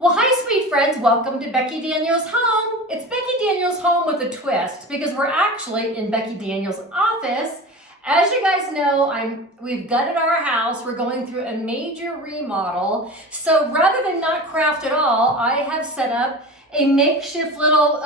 Well, hi, sweet friends. Welcome to Becky Daniel's home. It's Becky Daniel's home with a twist because we're actually in Becky Daniel's office. As you guys know, we've gutted our house. We're going through a major remodel. So rather than not craft at all, I have set up a makeshift little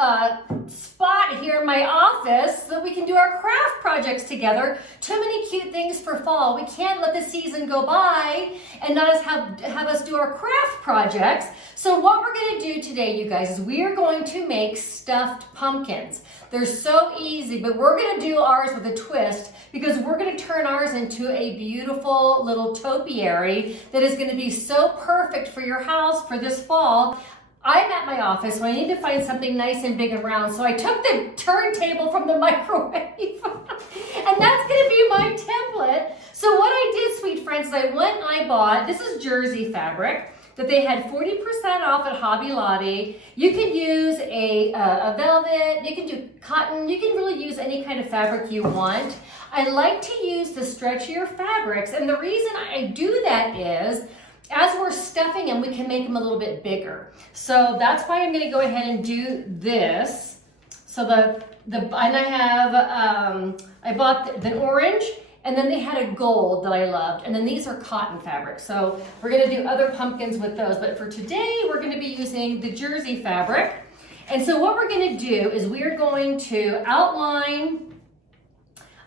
spot here in my office so that we can do our craft projects together. Too many cute things for fall. We can't let the season go by and not have us do our craft projects. So what we're going to do today, you guys, is we are going to make stuffed pumpkins. They're so easy, but we're going to do ours with a twist because we're going to turn ours into a beautiful little topiary that is going to be so perfect for your house for this fall. I'm at my office, so I need to find something nice and big and round. So I took the turntable from the microwave, and that's gonna be my template. So what I did, sweet friends, is I went and I bought, this is jersey fabric that they had 40% off at Hobby Lobby. You can use a velvet, you can do cotton, you can really use any kind of fabric you want. I like to use the stretchier fabrics, and the reason I do that is, as we're stuffing them, we can make them a little bit bigger. So that's why I'm going to go ahead and do this. So and I have, I bought the orange, and then they had a gold that I loved. And then these are cotton fabric. So we're going to do other pumpkins with those. But for today, we're going to be using the jersey fabric. And so what we're going to do is we are going to outline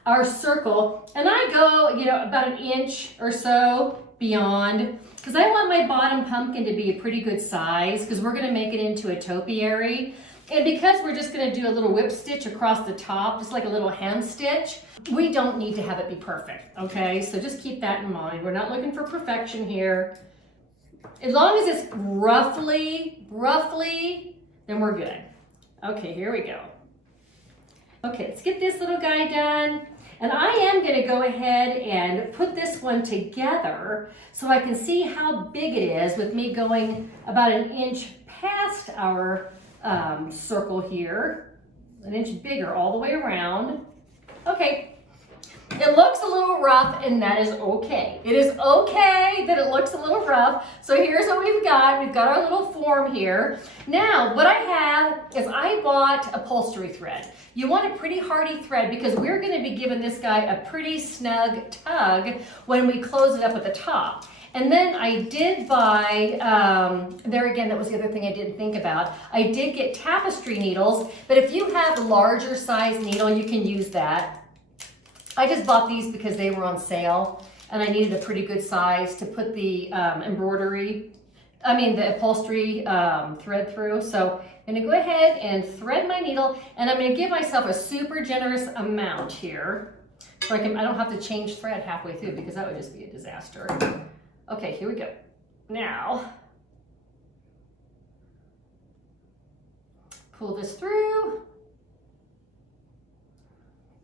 our circle. And I go, about an inch or so beyond, because I want my bottom pumpkin to be a pretty good size because we're going to make it into a topiary. And because we're just going to do a little whip stitch across the top, just like a little hem stitch, we don't need to have it be perfect, okay? So just keep that in mind. We're not looking for perfection here. As long as it's roughly, then we're good. Okay, here we go. Okay, let's get this little guy done. And I am going to go ahead and put this one together so I can see how big it is with me going about an inch past our circle here, an inch bigger all the way around. Okay, it looks a little rough, and that is okay. It is okay that it looks a little rough. So here's what we've got. We've got our little form here. Now, what I have is I bought upholstery thread. You want a pretty hardy thread because we're going to be giving this guy a pretty snug tug when we close it up at the top. And then I did buy, there again, that was the other thing I didn't think about. I did get tapestry needles, but if you have a larger size needle, you can use that. I just bought these because they were on sale and I needed a pretty good size to put the the upholstery thread through. So I'm gonna go ahead and thread my needle, and I'm gonna give myself a super generous amount here so I don't have to change thread halfway through because that would just be a disaster. Okay, here we go. Now, pull this through.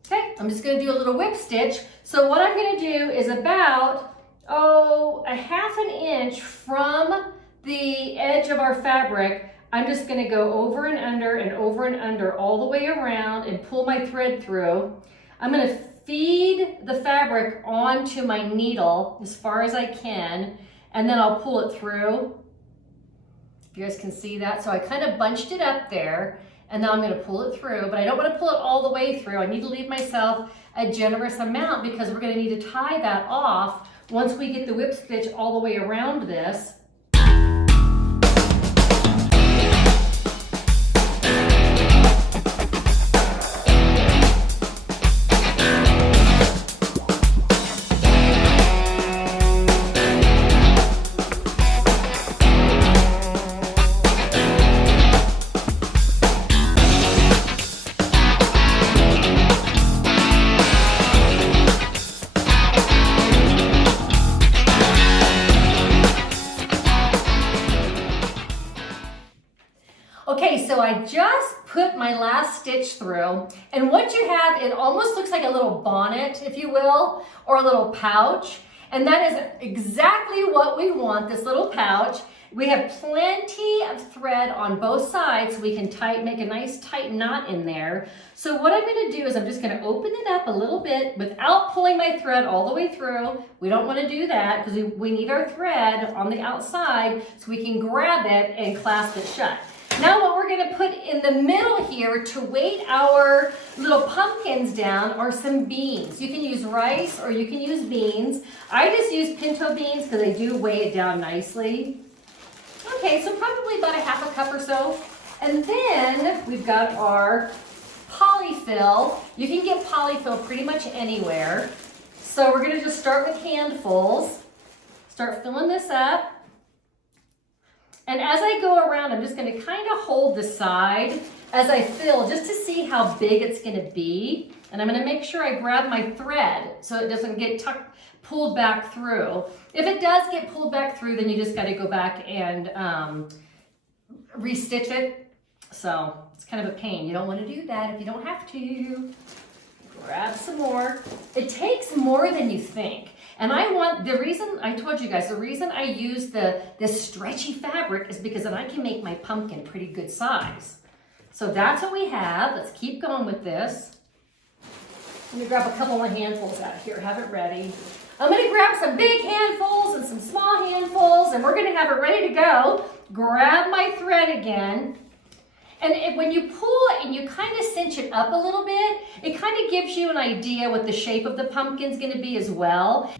Okay, I'm just going to do a little whip stitch. So what I'm going to do is about, a half an inch from the edge of our fabric, I'm just going to go over and under all the way around and pull my thread through. I'm going to feed the fabric onto my needle as far as I can, and then I'll pull it through. You guys can see that. So I kind of bunched it up there, and now I'm going to pull it through, but I don't want to pull it all the way through. I need to leave myself a generous amount because we're going to need to tie that off once we get the whip stitch all the way around this. Okay, so I just put my last stitch through, and what you have, it almost looks like a little bonnet, if you will, or a little pouch, and that is exactly what we want, this little pouch. We have plenty of thread on both sides so we can make a nice tight knot in there. So what I'm going to do is I'm just going to open it up a little bit without pulling my thread all the way through. We don't want to do that because we need our thread on the outside so we can grab it and clasp it shut. Now what we're going to put in the middle here to weight our little pumpkins down are some beans. You can use rice or you can use beans. I just use pinto beans because they do weigh it down nicely. Okay, so probably about a half a cup or so. And then we've got our polyfill. You can get polyfill pretty much anywhere. So we're going to just start with handfuls. Start filling this up. And as I go around, I'm just going to kind of hold the side as I fill just to see how big it's going to be. And I'm going to make sure I grab my thread so it doesn't get pulled back through. If it does get pulled back through, then you just got to go back and restitch it. So it's kind of a pain. You don't want to do that if you don't have to. Grab some more. It takes more than you think. And the reason I told you guys, the reason I use this stretchy fabric is because then I can make my pumpkin pretty good size. So that's what we have. Let's keep going with this. Let me grab a couple more handfuls out here, have it ready. I'm going to grab some big handfuls and some small handfuls, and we're going to have it ready to go. Grab my thread again. And when you pull it and you kind of cinch it up a little bit, it kind of gives you an idea what the shape of the pumpkin's going to be as well.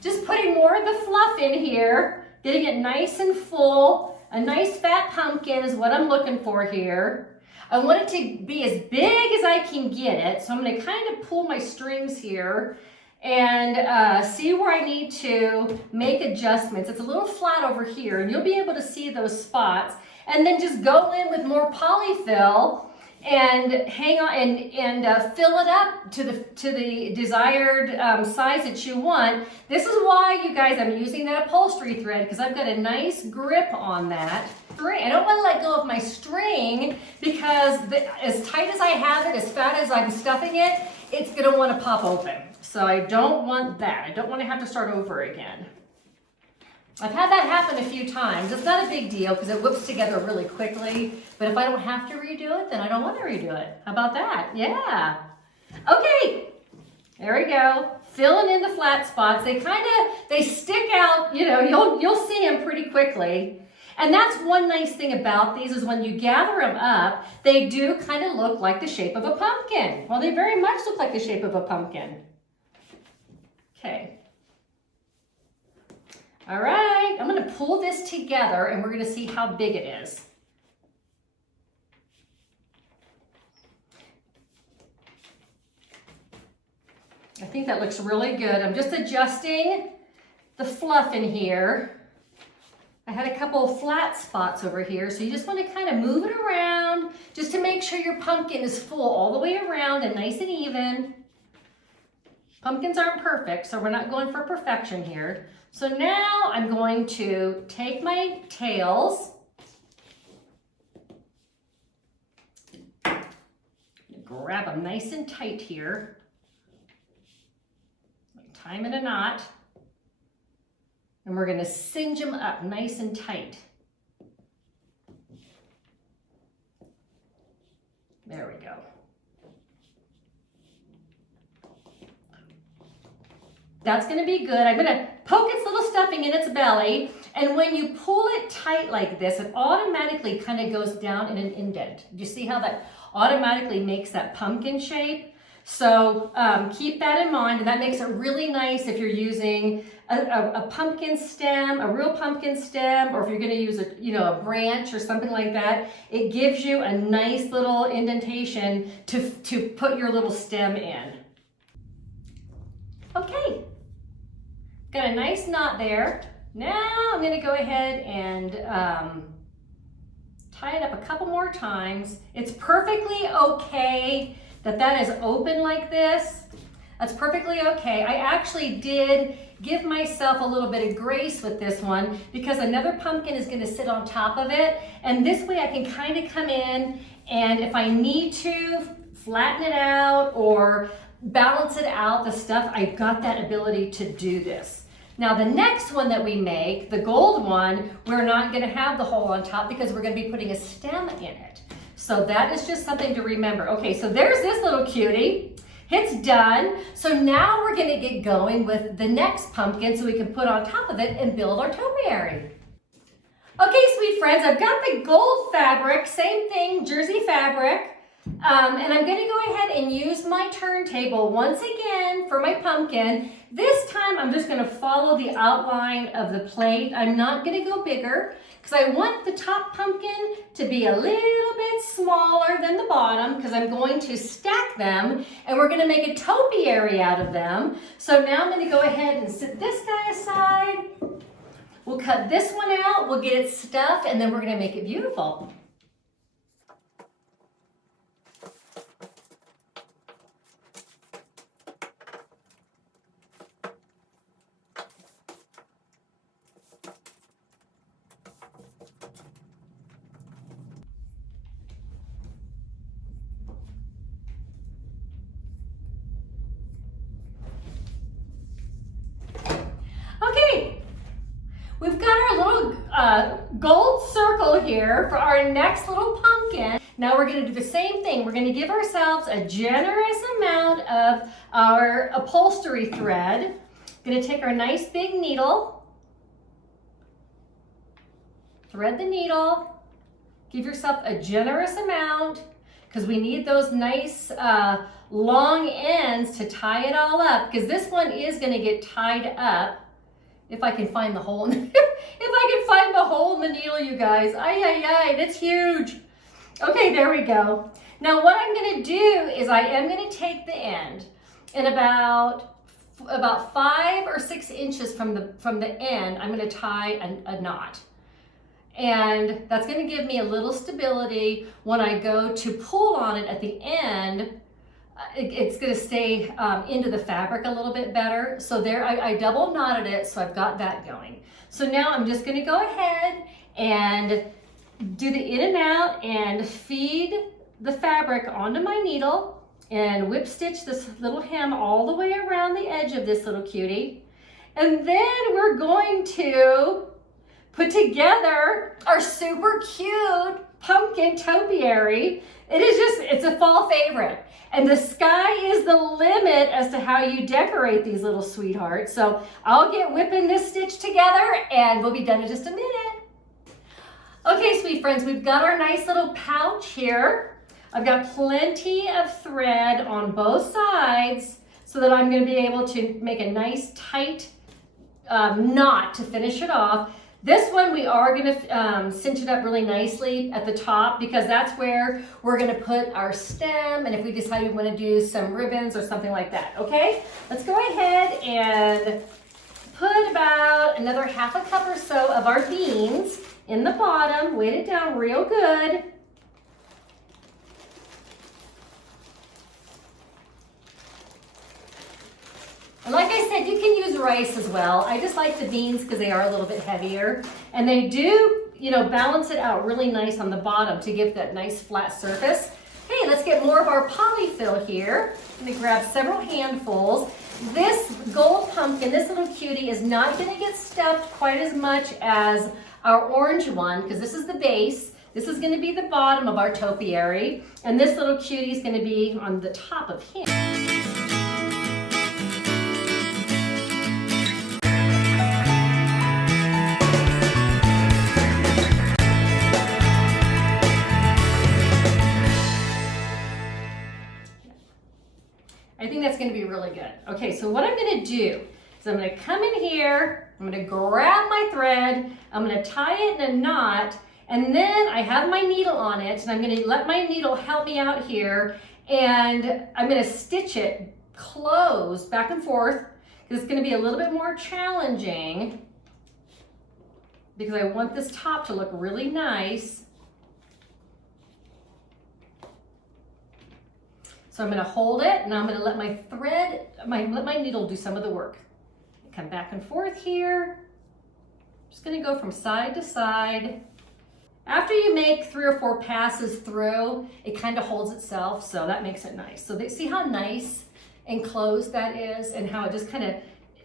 Just putting more of the fluff in here, getting it nice and full. A nice fat pumpkin is what I'm looking for here. I want it to be as big as I can get it, so I'm going to kind of pull my strings here and see where I need to make adjustments. It's a little flat over here, and you'll be able to see those spots. And then just go in with more polyfill and hang on and fill it up to the desired size that you want. This is why, you guys, I'm using that upholstery thread because I've got a nice grip on that string. I don't want to let go of my string because as tight as I have it, as fat as I'm stuffing it, it's going to want to pop open. So I don't want that. I don't want to have to start over again. I've had that happen a few times. It's not a big deal because it whips together really quickly. But if I don't have to redo it, then I don't want to redo it. How about that? Yeah. Okay. There we go. Filling in the flat spots. They stick out, you know, you'll see them pretty quickly. And that's one nice thing about these is when you gather them up, they do kind of look like the shape of a pumpkin. Well, they very much look like the shape of a pumpkin. Okay. All right, I'm going to pull this together and we're going to see how big it is. I think that looks really good. I'm just adjusting the fluff in here. I had a couple of flat spots over here, so you just want to kind of move it around just to make sure your pumpkin is full all the way around and nice and even. Pumpkins aren't perfect, so we're not going for perfection here. So now I'm going to take my tails, grab them nice and tight here, tie them in a knot, and we're going to cinch them up nice and tight. There we go. That's going to be good. I'm going to poke its little stuffing in its belly, and when you pull it tight like this, it automatically kind of goes down in an indent. Do you see how that automatically makes that pumpkin shape? So keep that in mind, and that makes it really nice if you're using a pumpkin stem, a real pumpkin stem, or if you're going to use a branch or something like that. It gives you a nice little indentation to put your little stem in. Okay. Got a nice knot there. Now I'm going to go ahead and tie it up a couple more times. It's perfectly okay that is open like this. That's perfectly okay. I actually did give myself a little bit of grace with this one because another pumpkin is going to sit on top of it. And this way I can kind of come in, and if I need to flatten it out or balance it out, the stuff, I've got that ability to do this. Now the next one that we make, the gold one, we're not gonna have the hole on top because we're gonna be putting a stem in it. So that is just something to remember. Okay, so there's this little cutie. It's done. So now we're gonna get going with the next pumpkin so we can put on top of it and build our topiary. Okay, sweet friends, I've got the gold fabric, same thing, jersey fabric. And I'm gonna go ahead and use my turntable once again for my pumpkin. This time I'm just gonna follow the outline of the plate. I'm not gonna go bigger because I want the top pumpkin to be a little bit smaller than the bottom because I'm going to stack them and we're gonna make a topiary out of them. So now I'm gonna go ahead and set this guy aside. We'll cut this one out, we'll get it stuffed, and then we're gonna make it beautiful. Okay, we've got our little gold circle here for our next little pumpkin. Now we're gonna do the same thing. We're gonna give ourselves a generous amount of our upholstery thread. Gonna take our nice big needle, thread the needle, give yourself a generous amount because we need those nice long ends to tie it all up because this one is gonna get tied up. If I can find the hole, if I can find the hole in the needle, you guys, it's huge. Okay, there we go. Now what I'm gonna do is I am gonna take the end and about 5 or 6 inches from the end, I'm gonna tie a knot. And that's gonna give me a little stability when I go to pull on it at the end. It's gonna stay into the fabric a little bit better. So there, I double knotted it, so I've got that going. So now I'm just gonna go ahead and do the in and out and feed the fabric onto my needle and whip stitch this little hem all the way around the edge of this little cutie. And then we're going to put together our super cute pumpkin topiary. It's a fall favorite. And the sky is the limit as to how you decorate these little sweethearts. So I'll get whipping this stitch together and we'll be done in just a minute. Okay, sweet friends, we've got our nice little pouch here. I've got plenty of thread on both sides so that I'm gonna be able to make a nice tight knot to finish it off. This one we are gonna cinch it up really nicely at the top because that's where we're gonna put our stem and if we decide we wanna do some ribbons or something like that, okay? Let's go ahead and put about another 1/2 cup or so of our beans in the bottom, weight it down real good. And like I said, you can use rice as well. I just like the beans because they are a little bit heavier. And they do, balance it out really nice on the bottom to give that nice flat surface. Hey, let's get more of our polyfill here. I'm gonna grab several handfuls. This gold pumpkin, this little cutie, is not gonna get stuffed quite as much as our orange one because this is the base. This is gonna be the bottom of our topiary. And this little cutie is gonna be on the top of him. I think that's gonna be really good. Okay, so what I'm gonna do is I'm gonna come in here, I'm gonna grab my thread, I'm gonna tie it in a knot, and then I have my needle on it, and I'm gonna let my needle help me out here, and I'm gonna stitch it closed back and forth, because it's gonna be a little bit more challenging, because I want this top to look really nice. So I'm gonna hold it and I'm gonna let my thread, let my needle do some of the work. Come back and forth here. Just gonna go from side to side. After you make 3 or 4 passes through, it kind of holds itself, so that makes it nice. So see how nice and closed that is and how it just kind of,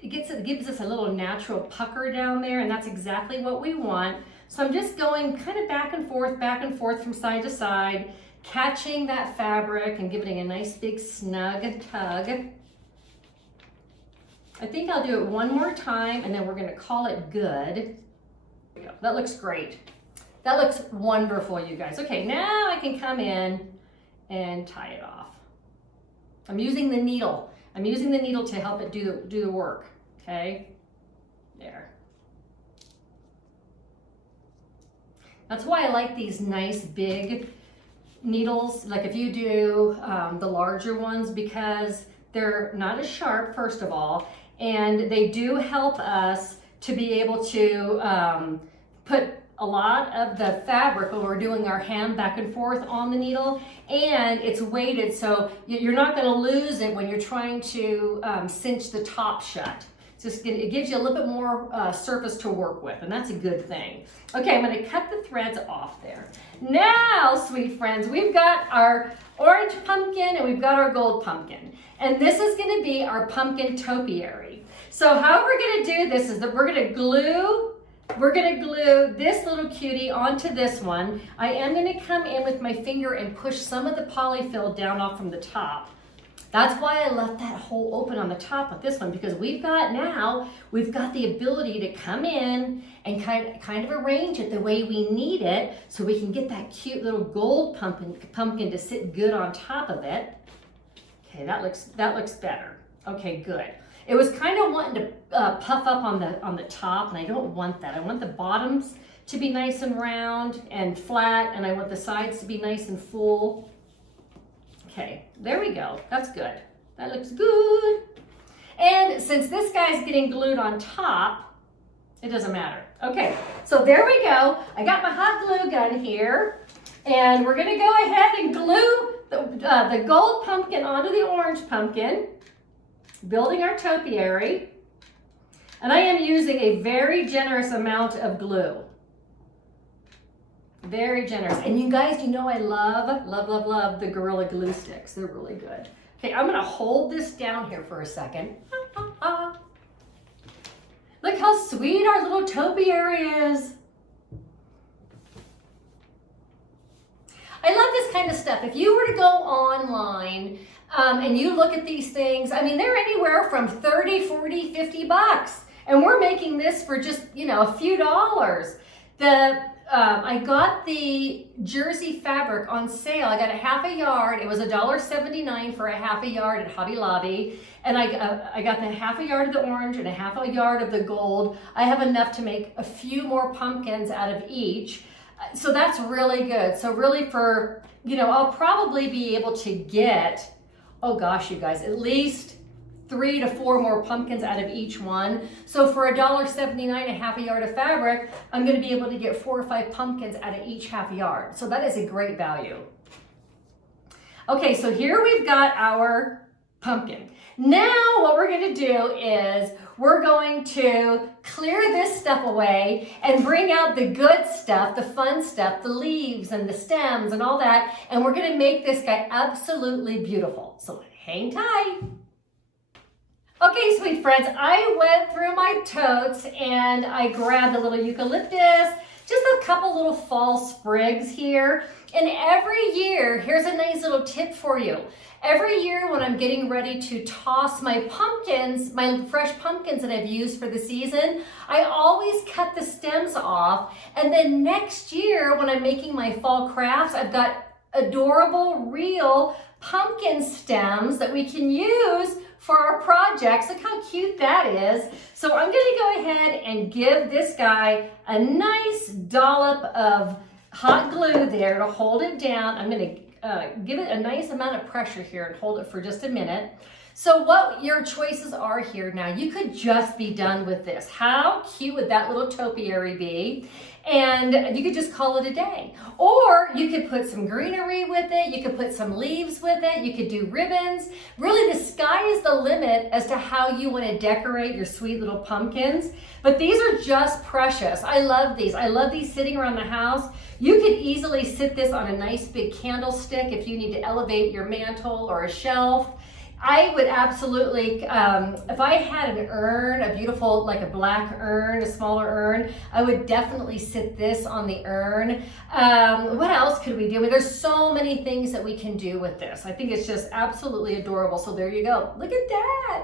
it gives us a little natural pucker down there, and that's exactly what we want. So I'm just going kind of back and forth from side to side, catching that fabric and giving it a nice big snug tug. I think I'll do it one more time and then we're gonna call it good. There we go. That looks great. That looks wonderful, you guys. Okay, now I can come in and tie it off. I'm using the needle. I'm using the needle to help it do the work, okay? There. That's why I like these nice big needles, like if you do the larger ones, because they're not as sharp, first of all, and they do help us to be able to put a lot of the fabric when we're doing our hem back and forth on the needle, and it's weighted so you're not going to lose it when you're trying to cinch the top shut. It gives you a little bit more surface to work with, and that's a good thing. Okay, I'm going to cut the threads off there. Now, sweet friends, we've got our orange pumpkin and we've got our gold pumpkin. And this is going to be our pumpkin topiary. So how we're going to do this is that we're going to glue this little cutie onto this one. I am going to come in with my finger and push some of the polyfill down off from the top. That's why I left that hole open on the top of this one, because we've got the ability to come in and kind of arrange it the way we need it so we can get that cute little gold pumpkin to sit good on top of it. Okay, that looks better. Okay, good. It was kind of wanting to puff up on the top, and I don't want that. I want the bottoms to be nice and round and flat, and I want the sides to be nice and full. Okay, there we go. That's good. That looks good. And since this guy's getting glued on top, it doesn't matter. Okay, so there we go. I got my hot glue gun here, and we're gonna go ahead and glue the gold pumpkin onto the orange pumpkin, building our topiary. And I am using a very generous amount of glue. Very generous. And you guys, you know I love the Gorilla Glue sticks. They're really good. Okay, I'm gonna hold this down here for a second. Look how sweet our little topiary is. I love this kind of stuff. If you were to go online and you look at these things, I mean, they're anywhere from 30, 40, 50 bucks. And we're making this for just, a few dollars. I got the jersey fabric on sale. I got a half a yard. It was $1.79 for a half a yard at Hobby Lobby. And I got the half a yard of the orange and a half a yard of the gold. I have enough to make a few more pumpkins out of each. So that's really good. So really for, I'll probably be able to get, oh gosh, you guys, at least 3 to 4 more pumpkins out of each one. So for $1.79 a half a yard of fabric, I'm going to be able to get 4 or 5 pumpkins out of each half a yard. So that is a great value. Okay, so here we've got our pumpkin. Now what we're going to do is we're going to clear this stuff away and bring out the good stuff, the fun stuff, the leaves and the stems and all that, and we're going to make this guy absolutely beautiful. So hang tight. Okay, sweet friends, I went through my totes and I grabbed a little eucalyptus, just a couple little fall sprigs here. And every year, here's a nice little tip for you. Every year when I'm getting ready to toss my pumpkins, my fresh pumpkins that I've used for the season, I always cut the stems off. And then next year when I'm making my fall crafts, I've got adorable, real pumpkin stems that we can use for our projects. Look how cute that is. So I'm gonna go ahead and give this guy a nice dollop of hot glue there to hold it down. I'm gonna give it a nice amount of pressure here and hold it for just a minute. So what your choices are here now, you could just be done with this. How cute would that little topiary be? And you could just call it a day. Or you could put some greenery with it, you could put some leaves with it, you could do ribbons. Really, the sky is the limit as to how you want to decorate your sweet little pumpkins. But these are just precious. I love these. I love these sitting around the house. You could easily sit this on a nice big candlestick if you need to elevate your mantle or a shelf. I would absolutely, if I had an urn, a beautiful, like a black urn, a smaller urn, I would definitely sit this on the urn. What else could we do? I mean, there's so many things that we can do with this. I think it's just absolutely adorable. So there you go. Look at that.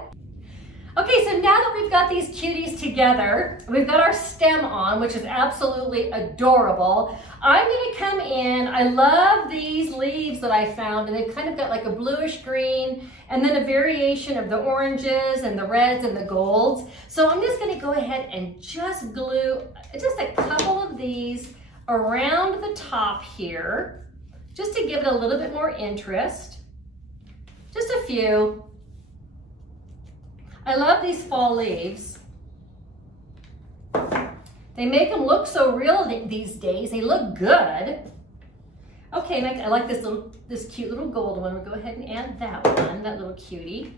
Okay, so now that we've got these cuties together, we've got our stem on, which is absolutely adorable. I'm gonna come in, I love these leaves that I found, and they've kind of got like a bluish green, and then a variation of the oranges and the reds and the golds. So I'm just gonna go ahead and just glue just a couple of these around the top here, just to give it a little bit more interest. Just a few. I love these fall leaves. They make them look so real these days. They look good. Okay, and I like this cute little gold one. We'll go ahead and add that one, that little cutie.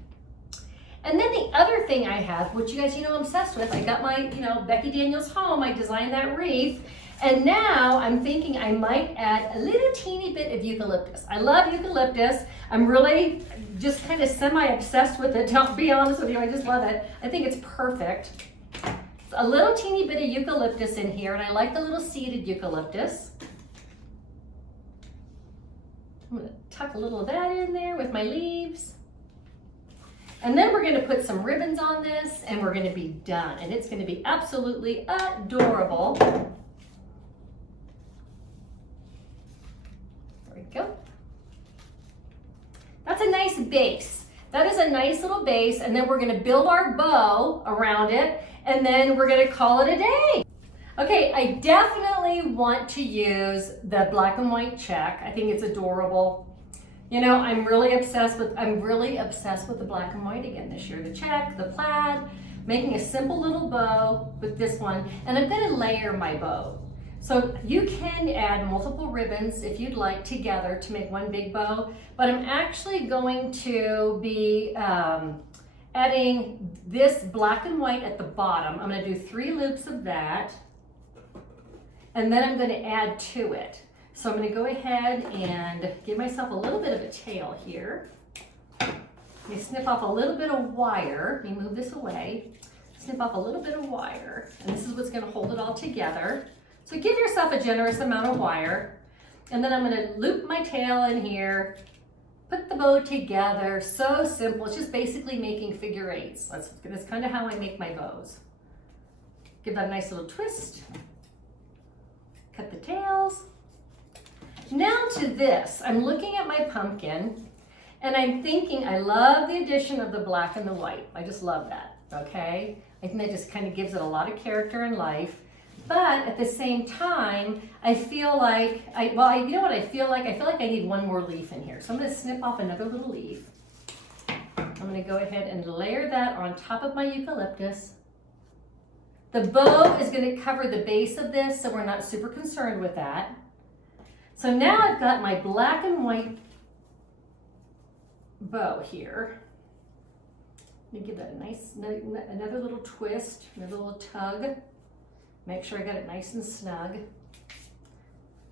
And then the other thing I have, which you guys, I'm obsessed with, I got my, Becky Daniels Home, I designed that wreath. And now I'm thinking I might add a little teeny bit of eucalyptus. I love eucalyptus. I'm really just kind of semi-obsessed with it, to be honest with you. I just love it. I think it's perfect. A little teeny bit of eucalyptus in here, and I like the little seeded eucalyptus. I'm gonna tuck a little of that in there with my leaves. And then we're gonna put some ribbons on this, and we're gonna be done. And it's gonna be absolutely adorable. Go. That's a nice base. That is a nice little base, and then we're going to build our bow around it, and then we're going to call it a day. Okay, I definitely want to use the black and white check. I think it's adorable. I'm really obsessed with the black and white again this year. The check, the plaid, making a simple little bow with this one, and I'm going to layer my bow. So you can add multiple ribbons if you'd like together to make one big bow, but I'm actually going to be adding this black and white at the bottom. I'm going to do 3 loops of that, and then I'm going to add to it. So I'm going to go ahead and give myself a little bit of a tail here. Let me snip off a little bit of wire. Let me move this away. Snip off a little bit of wire, and this is what's going to hold it all together. So give yourself a generous amount of wire, and then I'm going to loop my tail in here, put the bow together. So simple. It's just basically making figure eights. That's kind of how I make my bows. Give that a nice little twist. Cut the tails. Now to this, I'm looking at my pumpkin, and I'm thinking I love the addition of the black and the white. I just love that, okay? I think that just kind of gives it a lot of character and life. But at the same time, I feel like, you know what I feel like? I feel like I need one more leaf in here. So I'm going to snip off another little leaf. I'm going to go ahead and layer that on top of my eucalyptus. The bow is going to cover the base of this, so we're not super concerned with that. So now I've got my black and white bow here. Let me give that a nice, another little twist, another little tug. Make sure I got it nice and snug.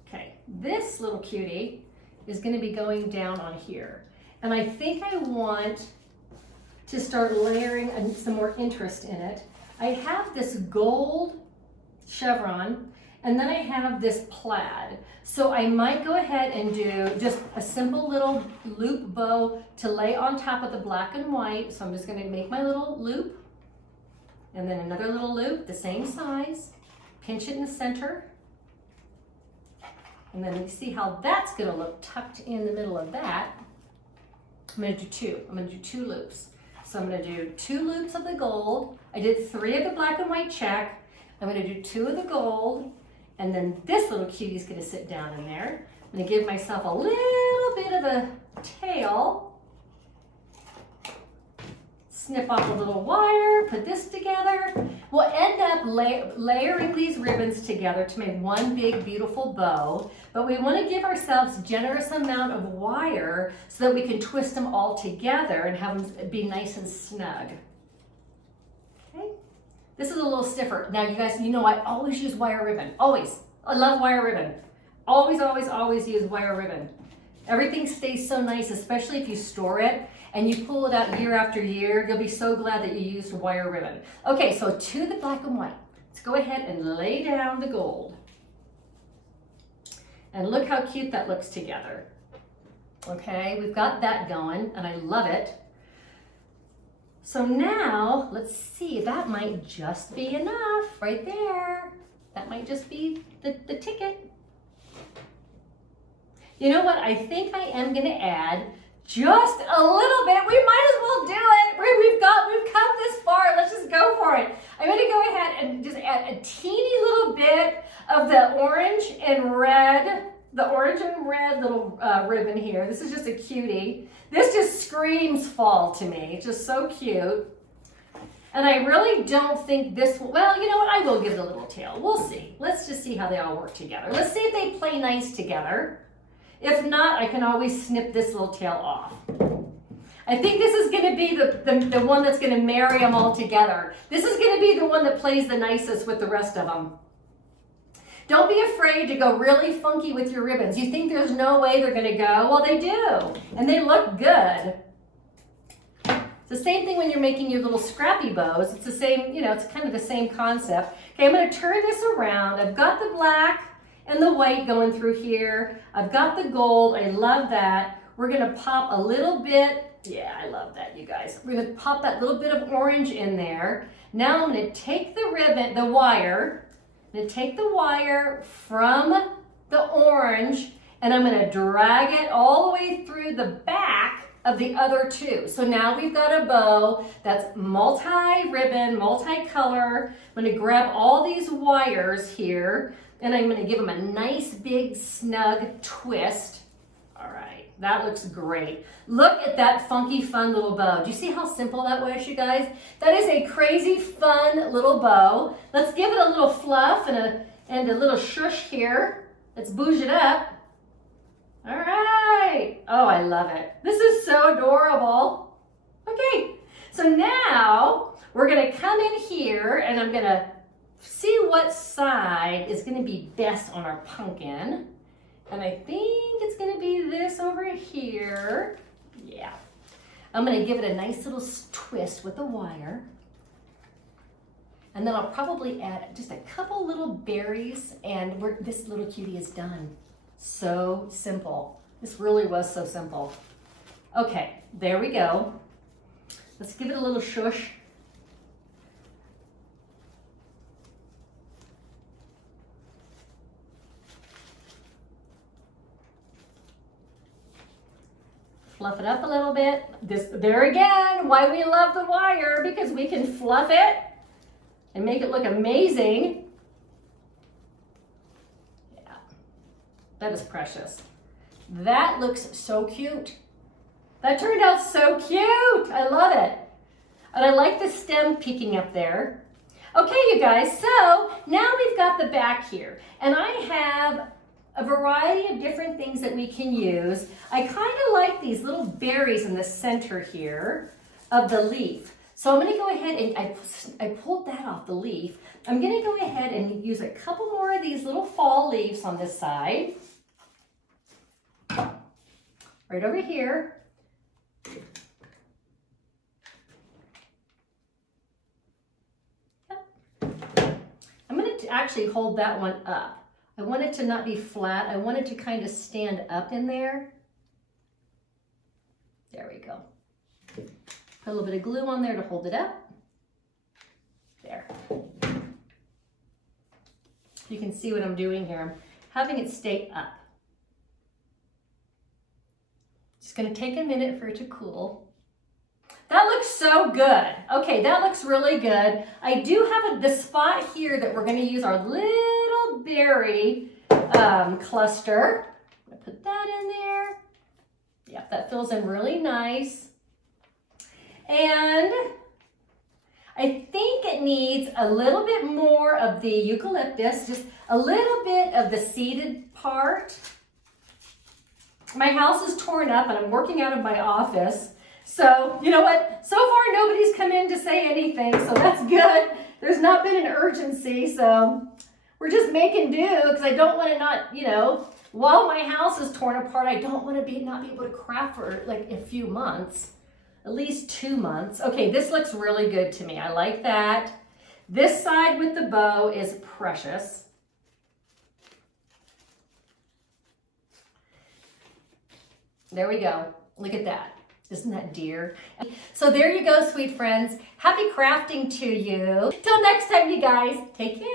Okay, this little cutie is going to be going down on here. And I think I want to start layering some more interest in it. I have this gold chevron, and then I have this plaid. So I might go ahead and do just a simple little loop bow to lay on top of the black and white. So I'm just going to make my little loop, and then another little loop the same size. Pinch it in the center, and then you see how that's going to look tucked in the middle of that. I'm going to do 2. I'm going to do 2 loops. So I'm going to do 2 loops of the gold. I did 3 of the black and white check. I'm going to do 2 of the gold, and then this little cutie is going to sit down in there. I'm going to give myself a little bit of a tail. Snip off a little wire, put this together. We'll end up layering these ribbons together to make one big, beautiful bow, but we want to give ourselves a generous amount of wire so that we can twist them all together and have them be nice and snug. Okay, this is a little stiffer. Now you guys, I always use wire ribbon, always. I love wire ribbon. Always, always, always use wire ribbon. Everything stays so nice, especially if you store it. and you pull it out year after year, you'll be so glad that you used wire ribbon. Okay, so to the black and white, let's go ahead and lay down the gold. And look how cute that looks together. Okay, we've got that going, and I love it. So now, let's see, that might just be enough right there. That might just be the ticket. You know what, I think I am gonna add just a little bit. We might as well do it. We've come this far, let's just go for it. I'm gonna go ahead and just add a teeny little bit of the orange and red little ribbon here. This is just a cutie. This just screams fall to me. It's just so cute. And I really don't think this, well, you know what? I will give it a little tail. We'll see. Let's just see how they all work together. Let's see if they play nice together. If not, I can always snip this little tail off. I think this is going to be the one that's going to marry them all together. This is going to be the one that plays the nicest with the rest of them. Don't be afraid to go really funky with your ribbons. You think there's no way they're going to go? Well, they do. And they look good. It's the same thing when you're making your little scrappy bows. It's the same, you know, it's kind of the same concept. Okay, I'm going to turn this around. I've got the black and the white going through here. I've got the gold. I love that. We're going to pop a little bit. Yeah, I love that, you guys. We're going to pop that little bit of orange in there. Now I'm going to take the ribbon, the wire. I'm going to take the wire from the orange and I'm going to drag it all the way through the back of the other two. So now we've got a bow that's multi-ribbon, multi-color. I'm going to grab all these wires here and I'm going to give them a nice big snug twist. All right, that looks great. Look at that funky fun little bow. Do you see how simple that was, you guys? That is a crazy fun little bow. Let's give it a little fluff and a little shush here. Let's bouge it up. All right. Oh, I love it. This is so adorable. Okay, so now we're gonna come in here and I'm gonna see what side is gonna be best on our pumpkin. And I think it's gonna be this over here. Yeah. I'm gonna give it a nice little twist with the wire. And then I'll probably add just a couple little berries and this little cutie is done. So simple. This really was so simple. Okay, there we go. Let's give it a little shush. Fluff it up a little bit. There again, why we love the wire, because we can fluff it and make it look amazing. Yeah, that is precious. That looks so cute. That turned out so cute. I love it. And I like the stem peeking up there. Okay, you guys, so now we've got the back here. And I have a variety of different things that we can use. I kind of like these little berries in the center here of the leaf. So I'm gonna go ahead and I pulled that off the leaf. I'm gonna go ahead and use a couple more of these little fall leaves on this side. Right over here. I'm gonna actually hold that one up. I want it to not be flat. I want it to kind of stand up in there. There we go. Put a little bit of glue on there to hold it up. There. You can see what I'm doing here. I'm having it stay up. Just gonna take a minute for it to cool. That looks so good. Okay, that looks really good. I do have the spot here that we're gonna use our little berry cluster. I'm gonna put that in there. Yep, that fills in really nice. And I think it needs a little bit more of the eucalyptus, just a little bit of the seeded part. My house is torn up and I'm working out of my office. So, you know what? So far, nobody's come in to say anything, so that's good. There's not been an urgency, so we're just making do because I don't want to not, you know, while my house is torn apart, I don't want to not be able to craft for like a few months. at least 2 months. Okay, this looks really good to me. I like that. This side with the bow is precious. There we go. Look at that. Isn't that dear? So there you go, sweet friends. Happy crafting to you. Till next time, you guys. Take care.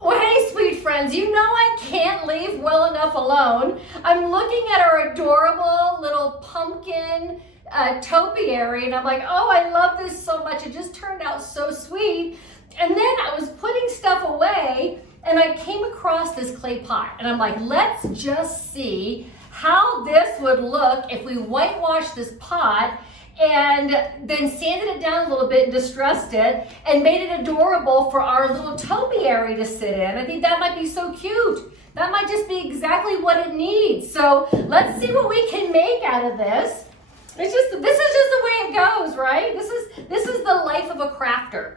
Well, hey, sweet friends, you know I can't leave well enough alone. I'm looking at our adorable little pumpkin topiary, and I'm like, oh, I love this so much. It just turned out so sweet. And then I was putting stuff away, and I came across this clay pot, and I'm like, let's just see how this would look if we whitewashed this pot and then sanded it down a little bit and distressed it and made it adorable for our little topiary to sit in. I think that might be so cute. That might just be exactly what it needs. So let's see what we can make out of this. This is just the way it goes, right? This is the life of a crafter.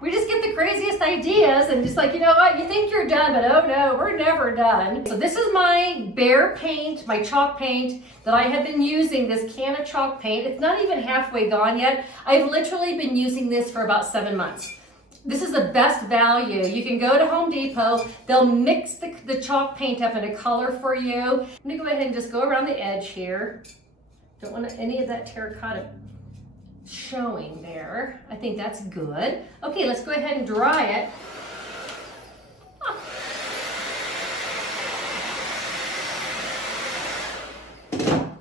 We just get the craziest ideas and just like, you know what, you think you're done, but oh no, we're never done. So this is my Behr paint, my chalk paint that I have been using, this can of chalk paint. It's not even halfway gone yet. I've literally been using this for about 7 months. This is the best value. You can go to Home Depot. They'll mix the chalk paint up in a color for you. Let me go ahead and just go around the edge here. Don't want any of that terracotta showing there. I think that's good. Okay, let's go ahead and dry it.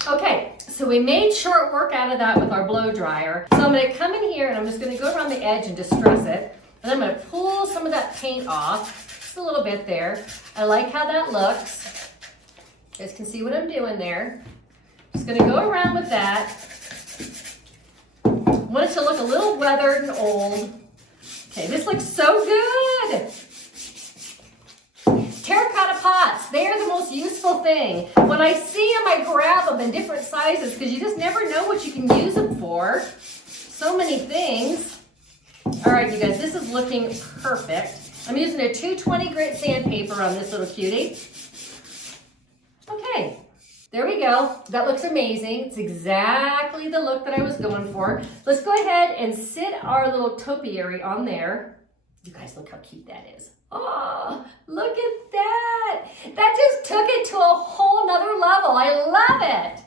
Okay, so we made short work out of that with our blow dryer. So I'm going to come in here and I'm just going to go around the edge and distress it. And I'm going to pull some of that paint off, just a little bit there. I like how that looks. You guys can see what I'm doing there. Just going to go around with that. I want it to look a little weathered and old. Okay, this looks so good. Terracotta pots, they are the most useful thing. When I see them, I grab them in different sizes because you just never know what you can use them for. So many things. All right, you guys, this is looking perfect. I'm using a 220 grit sandpaper on this little cutie. Okay. There we go. That looks amazing. It's exactly the look that I was going for. Let's go ahead and sit our little topiary on there. You guys, look how cute that is. Oh, look at that. That just took it to a whole nother level. I love it.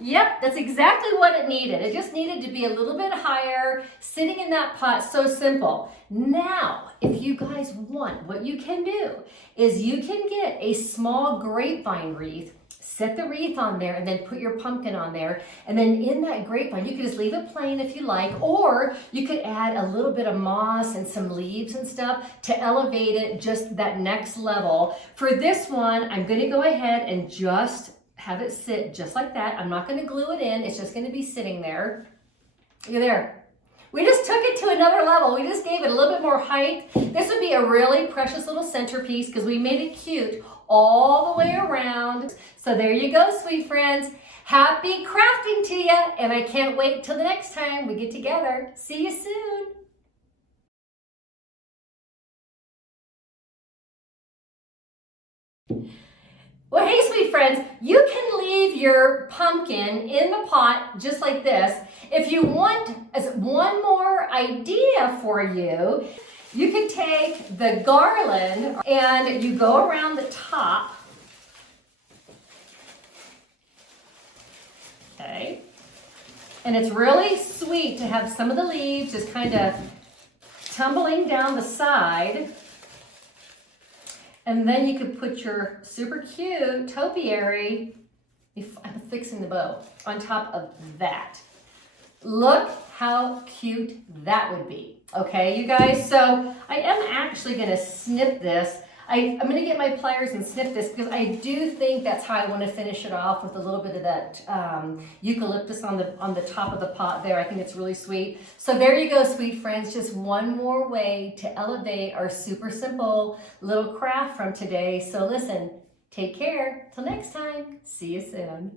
Yep, that's exactly what it needed. It just needed to be a little bit higher, sitting in that pot, so simple. Now, if you guys want, what you can do is you can get a small grapevine wreath, set the wreath on there, and then put your pumpkin on there. And then in that grapevine, you could just leave it plain if you like, or you could add a little bit of moss and some leaves and stuff to elevate it just that next level. For this one, I'm gonna go ahead and just have it sit just like that. I'm not gonna glue it in. It's just gonna be sitting there. Look at there. We just took it to another level. We just gave it a little bit more height. This would be a really precious little centerpiece because we made it cute all the way around. So there you go, sweet friends. Happy crafting to you, and I can't wait till the next time we get together. See you soon. Well, hey, sweet friends, you can leave your pumpkin in the pot just like this. If you want, as one more idea for you, you can take the garland and you go around the top. Okay. And it's really sweet to have some of the leaves just kind of tumbling down the side. And then you could put your super cute topiary, I'm fixing the bow, on top of that. Look how cute that would be. Okay, you guys, so I am actually gonna snip this. I'm gonna get my pliers and snip this because I do think that's how I want to finish it off, with a little bit of that eucalyptus on the top of the pot there. I think it's really sweet. So there you go, sweet friends. Just one more way to elevate our super simple little craft from today. So listen, take care. Till next time. See you soon.